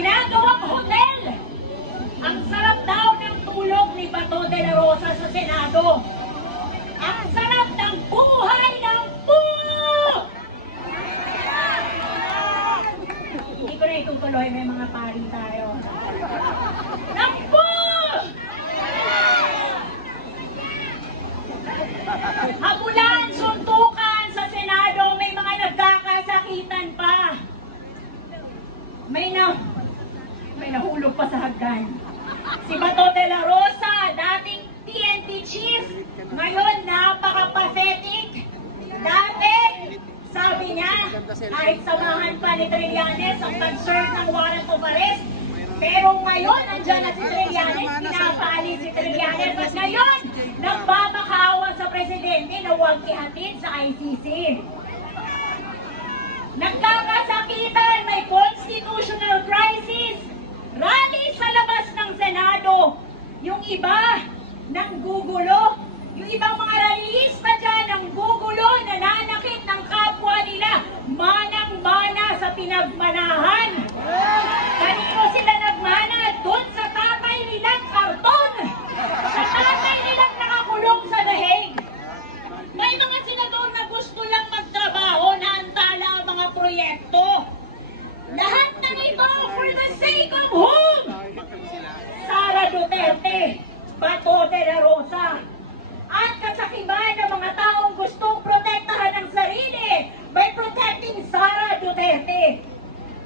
ginagawang hotel. Ang sarap daw ng tulog ni Bato de la Rosa sa Senado. Ang sarap ng buhay ng puno! Hindi ko na itutuloy, may mga pari tayo. Ng puno! Habulan, suntukan sa Senado, may mga nagkakasakitan pa. May nahulog pa sa hagdan. Si Bato de la Rosa, dating TNT chief, ngayon napaka-pathetic. Dati, sabi niya, kahit samahan pa ni Trillanes ang pag-serve ng warrant of arrest, pero ngayon, andyan na si Trillanes, pinapaalis si Trillanes, at ngayon, nagbabakawa sa presidente na huwag ihatid sa ICC. Nagkakasakitan, may constitutional crisis, rally sa labas ng Senado, yung iba nanggugulo, yung ibang mga rallyista dyan nanggugulo, nananakit ng kapwa nila, manang-mana sa pinagmanahan. Kanino sila nagmana? Doon sa tatay nilang karton, sa tatay nilang nakakulong sa The Hague. May mga senador na gusto lang magtrabaho na antala ang mga proyekto. Lahat ng iba for the sake of whom? Sara Duterte, Bato de la Rosa. At kasakiman ng mga taong gustong protektahan ang sarili by protecting Sara Duterte.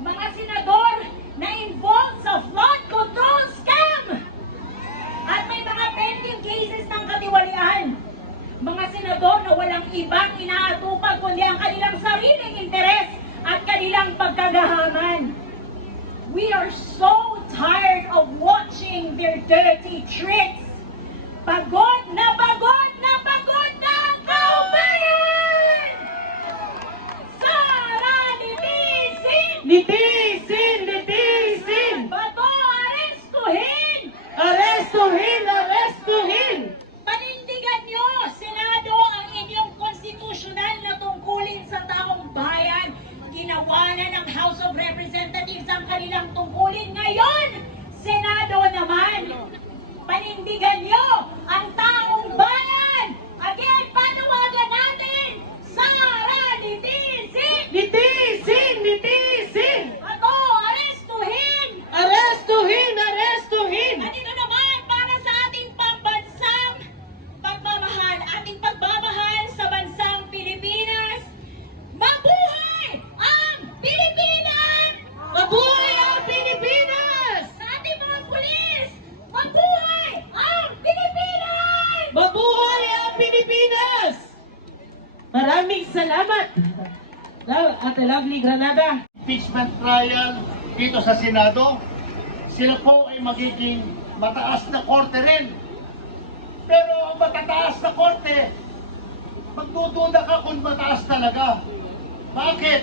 Mga senador na involved sa flood control scam. At may mga pending cases ng katiwalian. Mga senador na walang ibang inaatupag kundi ang kanilang sariling interes at kanilang pagkagahaman. We are so tired of watching their dirty tricks. Pagod na pagod na pagod na ang kaubayan! Sara, litisin! Litisin! Litisin! Bato, arestuhin! Arestuhin! Arestuhin! Panindigan nyo, Senado, ang inyong konstitusyonal na tungkulin sa taong bayan. Ginawa na ng House of Representatives ang kanilang tungkulin. Ngayon, Senado naman, panindigan nyo ang taong bayan. Again, panawagan natin, Sara, litisin! Litisin! Litisin! Bato, arestuhin! Arestuhin! Arestuhin! Kanino naman para sa ating pambansang pagmamahal, ating pagmamahal sa bansang Pilipinas. Mabuhay ang Pilipinas! Mabuhay ang Pilipinas! Sa ating mga pulis, mabuhay ang Pilipinas! Mabuhay ang Pilipinas! Maraming salamat! Ate Lovely Granada. Impeachment trial dito sa Senado, sila po ay magiging mataas na korte rin. Pero ang matataas na korte, magdududa ka kung mataas talaga. Bakit?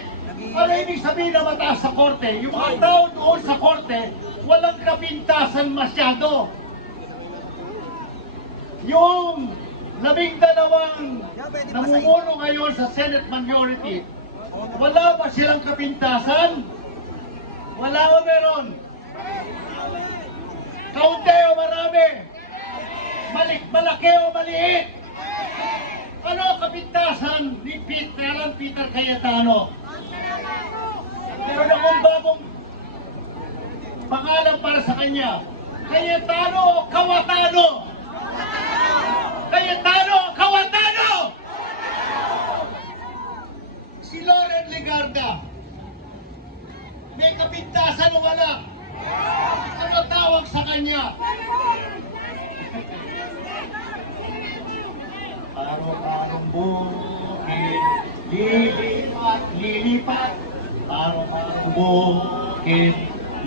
Ano ibig sabihin na mataas sa korte? Yung mga tao doon sa korte, walang kapintasan masyado. Yung 12 namumuno ngayon sa Senate majority, wala ba silang kapintasan? Wala o meron? Kaunti o marami? Malaki o maliit? Ano ang kapintasan ni Peter Cayetano? Meron akong bagong pangalan para sa kanya. Cayetano o Kawatano? Cayetano o Kawatano? Si Loren Legarda, may kapintasan o wala? Ano tawag sa kanya? Parang bukid, lilipat, lilipat. Parang bukid,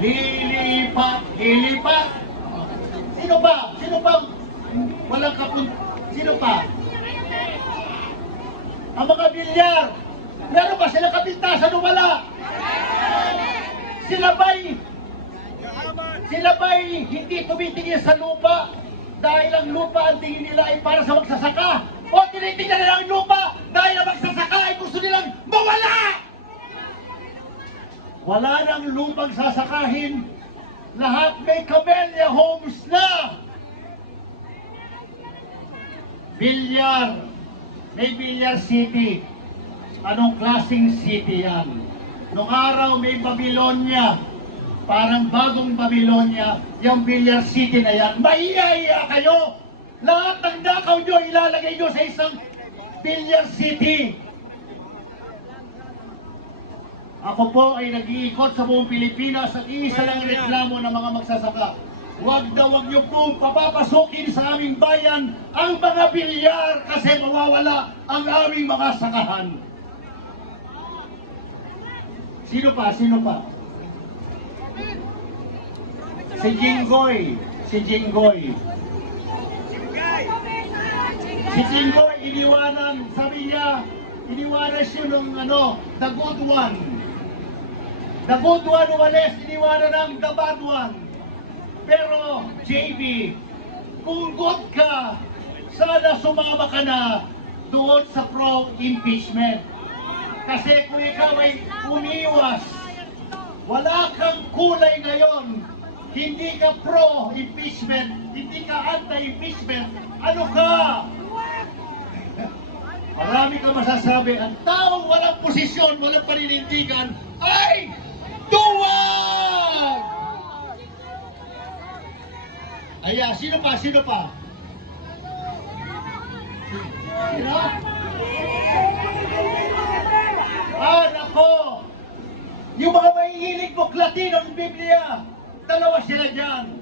lilipat, lilipat. Sino ba? Sino ba? Walang sino pa? Ang mga bilyar. Meron ba sila kapintasan o wala? Sila ba'y hindi tumitingin sa lupa dahil ang lupa ang tingin nila ay para sa magsasaka? O tinitingnan nila ang lupa dahil ang magsasaka ay gusto nilang mawala? Wala nang lupang sasakahin Lahat may camellia homes na. Bilyar. May Bilyar City. Anong klaseng city yan? Noong araw may Babylonia. Parang bagong Babylonia. Yung Bilyar City na yan. Mahiya kayo! Lahat ng nakaw nyo ilalagay nyo sa isang Bilyar City. Ako po ay nag-iikot sa buong Pilipinas at isa lang reklamo ng mga magsasaka. Huwag nyo pong papapasukin sa aming bayan ang mga bilyar kasi mawawala ang aming mga sakahan. Sino pa? Sino pa? Si Jinggoy. Si Jinggoy. Si Jinggoy, iniwanan, sabi niya, iniwanan siya ng the good one. The good one umalis, iniwanan ng the bad one. Pero, JB, kung good ka, sana sumama ka na doon sa pro-impeachment. Kasi kung ikaw ay umiwas, wala kang kulay ngayon, hindi ka pro-impeachment, hindi ka anti-impeachment, ano ka? Marami ka masasabi, ang taong walang posisyon, walang paninindigan, ay duwag! Aya, sino pa? Sino pa? Sino? Ah, nako! Yung mga mahihilig buklatin ng Biblia, dalawa sila dyan.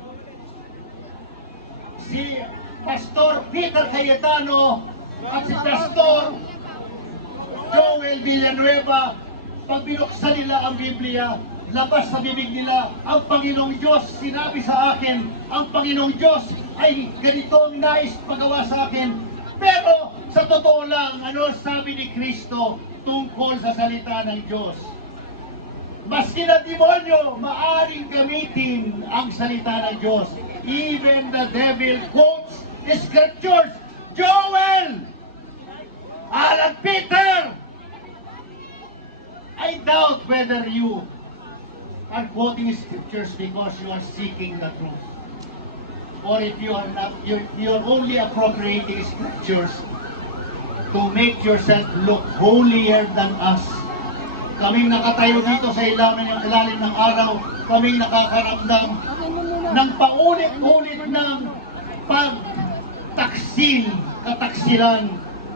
Si Pastor Peter Cayetano at si Pastor Joel Villanueva, pag binuksan nila ang Biblia, labas sa bibig nila, ang Panginoong Diyos sinabi sa akin, ang Panginoong Diyos ay ganito ang nais pagawa sa akin. Pero sa totoo lang, ano sabi ni Kristo tungkol sa salita ng Diyos? Maski na demonyo, maaring gamitin ang salita ng Diyos. Even the devil quotes the scriptures. Joel! Alan Peter! I doubt whether you are quoting scriptures because you are seeking the truth. Or if you are not, you're only appropriating scriptures to make yourself look holier than us. Kaming nakatayo dito sa ilalim ng araw, kaming nakakaramdam ng paulit-ulit ng pagtaksil, kataksilan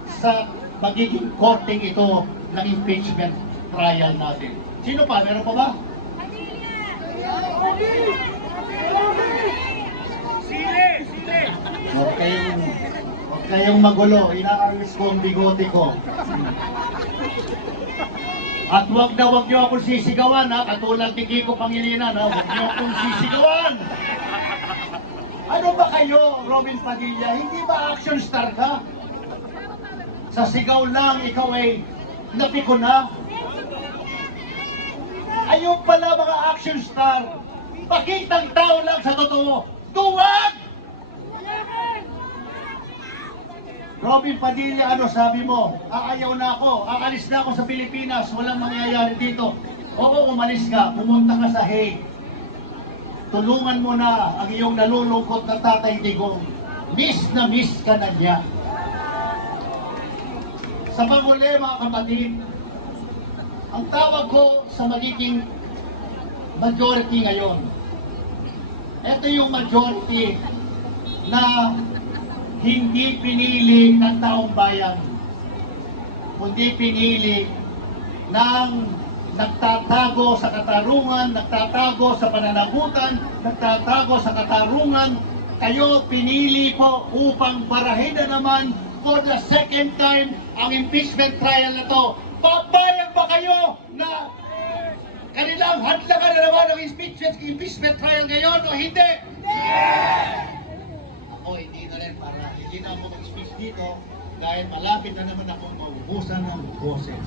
sa magiging korteng ito ng impeachment trial natin. Sino pa? Meron pa ba? Huwag kayong magulo. Inaayos ko ang bigote ko. At huwag niyo akong sisigawan, ha? Katulad ni Kiko Pangilinan, ha? Huwag niyo akong sisigawan. Ano ba kayo, Robin Padilla? Hindi ba action star ka? Sa sigaw lang, ikaw ay napiko na. Ayun pala mga action star. Pakitang tao lang sa totoo. Duwag! Robin Padilla, ano sabi mo? Aayaw na ako, aalis na ako sa Pilipinas, walang mangyayari dito. Oo, umalis ka, pumunta ka sa Hague. Tulungan mo na ang iyong nalulungkot na Tatay Digong. Miss na miss ka na niya. Sa panguli mga kapatid, ang tawag ko sa magiging majority ngayon. Ito yung majority na hindi pinili ng taong bayan, kundi pinili ng nagtatago sa katarungan, nagtatago sa pananagutan, nagtatago sa katarungan. Kayo pinili po upang barahin na naman for the second time ang impeachment trial na to. Papayag ba kayo na kanilang hadlangan na naman ang impeachment trial ngayon o hindi? Ako hindi na rin para hindi na ako mag-speech dito dahil malapit na naman ako maubusan ng boses.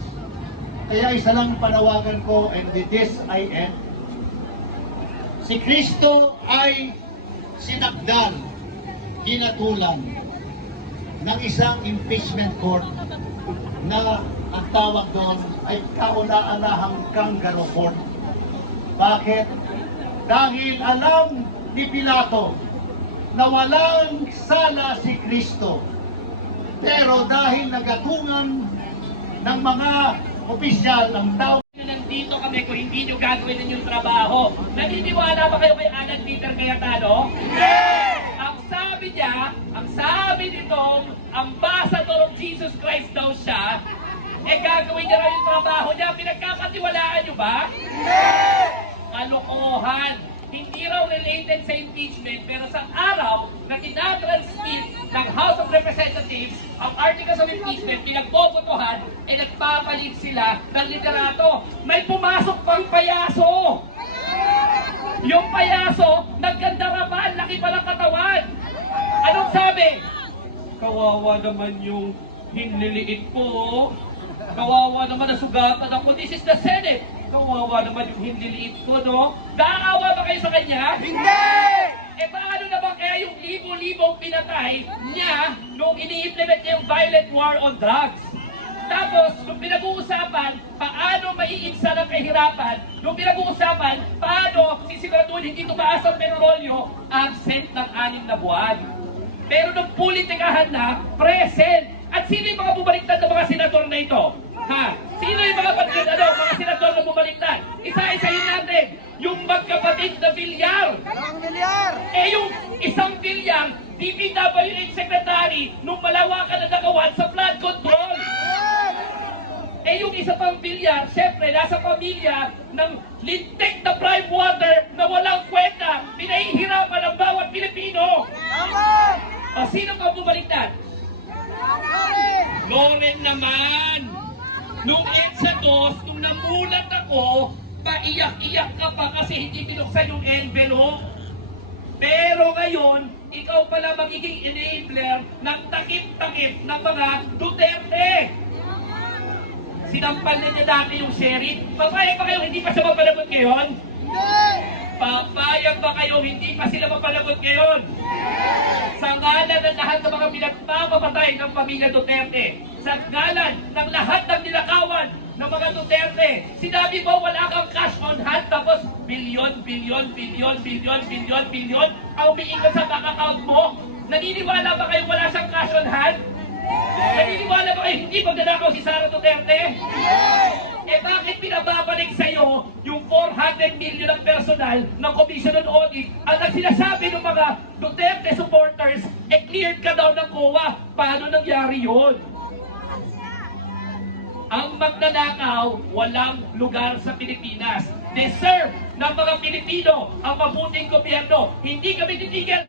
Kaya isa lang panawagan ko, and with this I end. Si Kristo ay sinakdan, hinatulan ng isang impeachment court na ang tawag doon ay kauna-anahang kangaroo court. Bakit? Dahil alam ni Pilato na walang sala si Kristo. Pero dahil nagatungan ng mga opisyal ng tao, Nandito kami kung hindi nyo gagawin ninyong trabaho. Naniniwala ba kayo kay Alan Peter Cayetano? Hindi! Ang sabi nitong ambassador of Jesus Christ daw siya, gagawin niya raw yung trabaho niya. Pinagkakatiwalaan nyo ba? Hindi! Kalokohan. Hindi raw related sa impeachment, pero sa araw na tinatransmit ng House of Representatives ang articles of impeachment, pinagbobotohan, nagpapalit sila ng liderato. May pumasok pang payaso! Yung payaso, nagkandarapan, laki pa ng katawan. Anong sabi? Kawawa naman yung hinliliit ko. Kawawa naman nasugatan ako. This is the Senate. Kawawa naman yung hinliliit ko, no? Naawa ba kayo sa kanya? Hindi! Paano naman kaya yung libo-libong pinatay niya nung ini-implement niya yung violent war on drugs? Tapos, nung pinag-uusapan, paano maiibsan ang kahirapan, nung pinag-uusapan, paano sisiguraduhin hindi tumaas ang petrolyo, absent ng 6 na buwan. Pero nung politikahan na, present. At sino yung mga bumaliktad ng mga senador na ito? Ha? Sino yung mga senador na bumaliktad? Isa-isayin natin. Yung magkapatid na Villar. Yung isang Villar, DPWH Secretary, nung malawakan na nagawan sa flood control. Yung isa pang Villar, syempre, nasa pamilya ng lintik na prime water na walang kwenta, pinahihirapan ang bawat Pilipino. O, sino pa bumaliktad? Loren naman! Nung EDSA 2, nung namulat ako, paiyak-iyak ka pa kasi hindi binuksan yung envelope. Pero ngayon, ikaw pala magiging enabler ng takip-takip ng mga Duterte. Sinampal na niya dati yung sheriff. Papayag ba kayo hindi pa siya mapalagot ngayon? Papayag ba kayo hindi pa sila mapalagot ngayon? Sa ngalan ng lahat ng mga pinagpapapatay ng pamilya Duterte, sa ngalan ng lahat ng nilakawan ng mga Duterte, sinabi mo wala kang cash on hand, tapos bilyon ang umiikot sa bank account mo. Naniniwala ba kayo wala siyang cash on hand? Naniniwala ba kayo hindi magnanakaw si Sara Duterte? Bakit pinababalik sa'yo yung 400 million ng personal ng Commission on Audit ang nagsinasabi ng mga Duterte supporters, cleared ka daw ng COA. Paano nangyari yun? Ang magnanakaw, walang lugar sa Pilipinas. Deserve ng mga Pilipino ang mabuting gobyerno. Hindi kami titigil.